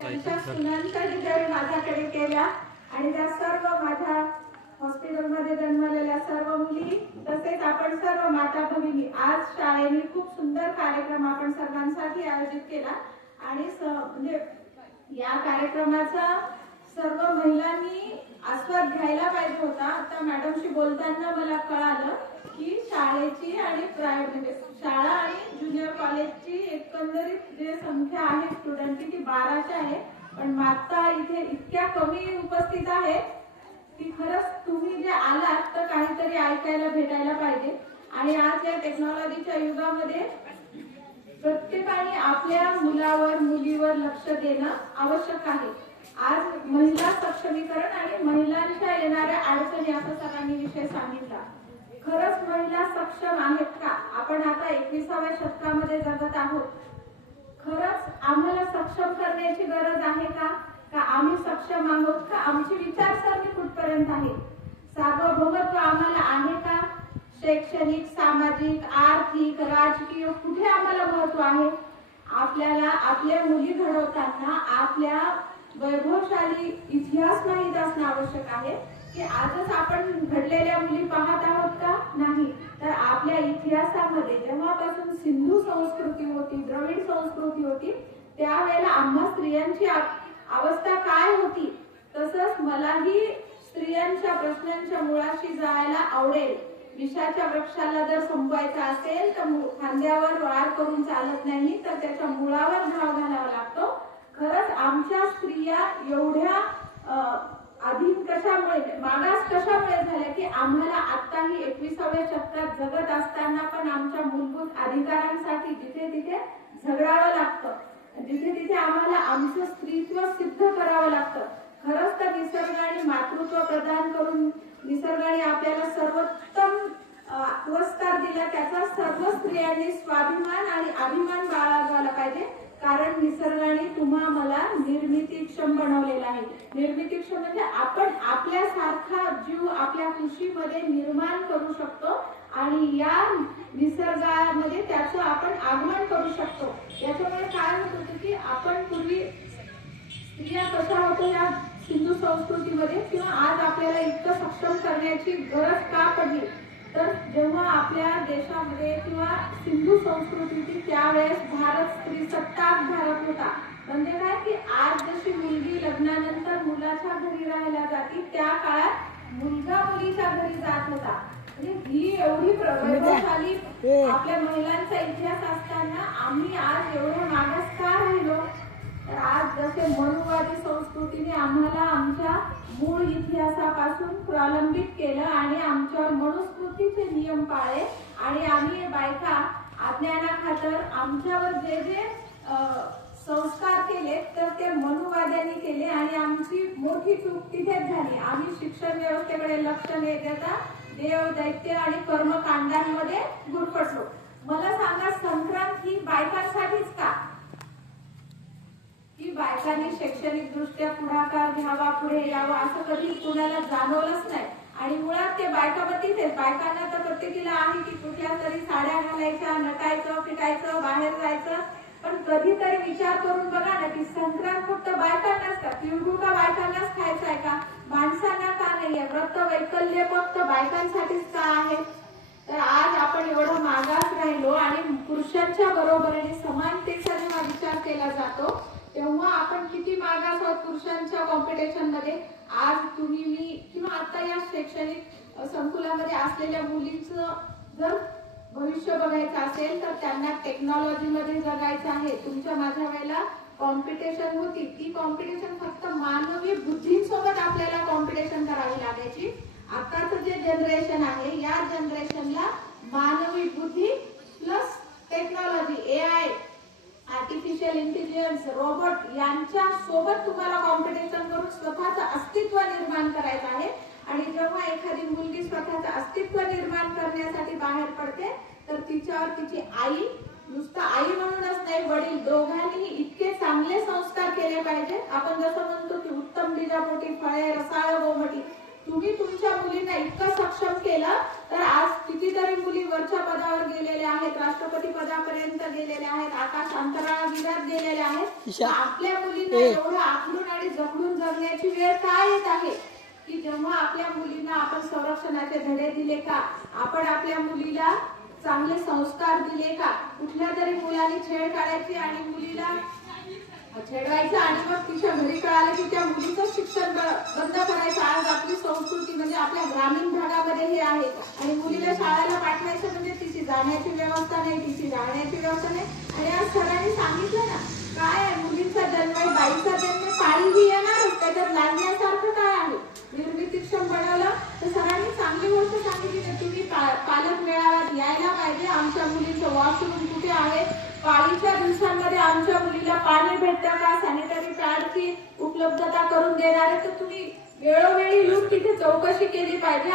त्यांच्या सुनांच्या डिझाईन माझ्याकडे केल्या आणि त्या सर्व माझ्या हॉस्पिटलमध्ये जन्मलेल्या सर्व मुली तसेच आपण सर्व माता भगिनी आज शाळेने खूप सुंदर कार्यक्रम आपण सर्वांसाठी आयोजित केला आणि म्हणजे या कार्यक्रमाचा सर्व महिलांनी आस्वाद घ्यायला पाहिजे होता। आता मॅडमशी बोलताना मला कळालं की शाळेची आणि म्हणजे शाळा आणि ज्युनियर कॉलेजची एकंदरीत जे संख्या आहे स्टुडंटची ती 1200 आहे, पण माता इथे इतक्या कमी उपस्थित आहेत की खरंच तुम्ही जे आलात तर काहीतरी ऐकायला भेटायला पाहिजे। आणि आज या टेक्नॉलॉजीच्या युगामध्ये प्रत्येकाने आपल्या मुलावर मुलीवर लक्ष देणं आवश्यक आहे। आज महिला सक्षमीकरण आणि महिलांच्या येणाऱ्या अडचणी असा सरांनी विषय सांगितला। खरंच महिला सक्षम आहेत का? आपण आता 21व्या शतकामध्ये जगत आहोत। खरंच आम्हाला सक्षम करण्याची गरज आहे का आम्ही सक्षम आहोत का? आमची विचारसरणी कुठपर्यंत आहे? सार्वभौमत्व आम्हाला आहे का? शैक्षणिक, सामाजिक, आर्थिक, राजकीय कुठे आम्हाला महत्व आहे? आपल्याला आपल्या मुली घडवताना आपल्या वैभवशाली इतिहास माहित असणं आवश्यक आहे की आजच आपण घडलेल्या मुली पाहत आहोत का? नाही, तर आपल्या इतिहासामध्ये जेव्हापासून सिंधू संस्कृती होती, द्रविड संस्कृती होती, त्यावेळेला आम्हा स्त्रियांची अवस्था काय होती? तसंच मलाही स्त्रियांच्या प्रश्नांच्या मुळाशी जायला आवडेल। विषाच्या वृक्षाला जर संपवायचा असेल तर खांद्यावर वार करून चालत नाही, तर त्याच्या मुळावर घाव घालावा लागतो। खरंच आमच्या स्त्रिया एवढ्या अधीन कशामुळे, मागास कशामुळे झाल्या की आम्हाला आताही 21व्या शतकात जगत असताना पण आमच्या मूलभूत अधिकारांसाठी जिथे तिथे झगडावं लागतं, जिथे तिथे आम्हाला आमचं स्त्रीत्व सिद्ध करावं लागतं। खरंच तर निसर्गाने मातृत्व प्रदान करून निसर्गाने आपल्याला सर्वोत्तम पुरस्कार दिला, त्याचा सर्व स्त्रियांनी स्वाभिमान आणि अभिमान बाळगायला पाहिजे। कारण निसर्गाने तुम्हा मला निर्मितीक्षम बनवलेला आहे। निर्मितीक्षम म्हणजे आपण आपल्यासारखा जीव आपल्या कुशीमध्ये निर्माण करू शकतो आणि या निसर्गामध्ये त्याचं आपण आगमन करू शकतो। याच्यामुळे काय होत होतं की आपण पूर्वी स्त्रिया कशा होत्या या सिंधू संस्कृतीमध्ये, किंवा आज आपल्याला इतकं सक्षम करण्याची गरज का पडली? तर जेव्हा आपल्या देशामध्ये किंवा सिंधू संस्कृतीची त्यावेळेस भारत स्त्री सत्ताक भारत होता। म्हणजे काय की आज जशी मुलगी लग्नानंतर मुलाच्या घरी राहायला जाती, त्या काळात मुलगा मुलीच्या घरी जात होता। म्हणजे ही एवढी प्रभावशाली आपल्या महिलांचा इतिहास असताना आम्ही आज एवढे मागास का राहिलो? तर आज जसे मनुवादी संस्कृतीने आम्हाला आमच्या मूळ इतिहासापासून प्रलंबित केलं आणि आमच्यावर मनुस्मृतीचे नियम पाळले आणि आम्ही बायका अज्ञानाखातर आमच्यावर जे जे संस्कार केले तर ते मनुवाद्यांनी केले आणि आमची मोठी चूक तिथेच झाली। आम्ही शिक्षण व्यवस्थेकडे लक्ष न देता देव, दैत्य आणि कर्मकांडांमध्ये गुरफटलो। मला सांगा, संक्रांत ही बायकांसाठीच का? की बायकांनी शैक्षणिक दृष्ट्या पुढाकार घ्यावा, पुढे यावं असं कधी कुणाला जाणवलंच नाही। आणि मुळात ते बायकामध्येच आहेत। बायकांना तर प्रत्येकीला आहे की कुठल्या तरी साड्या घालायच्या, नटायचं, फिटायचं, बाहेर जायचं, पण कधीतरी विचार करून बघा ना की संक्रांत फक्त बायकांनाच का? तिळगुळ का बायकांनाच खायचा आहे का? माणसांना का नाहीये? व्रत वैकल्य फक्त बायकांसाठीच का आहे? तर आज आपण एवढं मागास राहिलो आणि पुरुषांच्या बरोबरीने समानतेचा जेव्हा विचार केला जातो तेव्हा आपण किती मागास आहोत पुरुषांच्या कॉम्पिटिशन मध्ये। आज तुम्ही मी किंवा आता या शैक्षणिक संकुलामध्ये असलेल्या मुलींचं जर भविष्य बघायचं असेल तर त्यांना टेक्नॉलॉजी मध्ये जगायचं आहे। तुमच्या माझ्या वेळेला कॉम्पिटिशन होती, ती कॉम्पिटिशन फक्त मानवी बुद्धीसोबत आपल्याला कॉम्पिटिशन करावी लागायची। आताचं जे जनरेशन आहे या जनरेशनला मानवी बुद्धी plus technology, AI, artificial intelligence, robot यांच्या सोबत तुम्हाला कॉम्पिटिशन करून स्वतःचं अस्तित्व निर्माण करायचं आहे। आणि जेव्हा एखादी मुलगी स्वतःचं अस्तित्व निर्माण करण्यासाठी बाहेर पडते तर तिच्यावर तिची आई, नुसतं आई म्हणूनच नाही वडील दोघांनीही इतके चांगले संस्कार केले पाहिजे। आपण जसं म्हणतो की उत्तम बीजापोटी फळे रसाळ गोमटी, तुम्ही तुमच्या मुलींना इतकं सक्षम केलं तर आज कितीतरी मुली वरच्या पदावर गेलेल्या आहेत, राष्ट्रपती पदापर्यंत गेलेल्या आहेत, आकाश अंतराळात गेलेल्या आहेत. आपल्या मुलींना एवढं आखलून आणि जगडून जगण्याची वेळ काय येत आहे की जेव्हा आपल्या मुलींना आपण संरक्षणाचे धडे दिले का, आपण आपल्या मुलीला चांगले संस्कार दिले का. कुठल्या तरी मुलाने छेड काढायची आणि मुलीला छेडवायचं आणि मग तिच्या घरी कळालं की त्या मुलीचं शिक्षण बंद करायचं. आज आपली संस्कृती म्हणजे आपल्या ग्रामीण भागामध्ये हे आहे आणि मुलीला शाळेला पाठवायचं म्हणजे तिची जाण्याची व्यवस्था नाही, तिची राहण्याची व्यवस्था नाही. आणि आज सरांनी सांगितलं ना काय आहे, मुलींचा जन्म आहे, बाईचा जन्म आहे, पाळीही येणारच, त्याच्यात लाजण्यासारखं काय आहे. निर्मितीक्षम बनवलं तर सरांनी चांगली गोष्ट सांगितली की तुम्ही पालक मेळाव्यात यायला पाहिजे. आमच्या मुलीचं वॉशरूम कुठे आहे, पाळीच्या दिवसांमध्ये आमच्या मुलीला पाणी भेटतं का, सॅनिटरी पॅडची उपलब्धता करून देणार आहे तर तुम्ही वेळोवेळी येऊन तिथे चौकशी केली पाहिजे.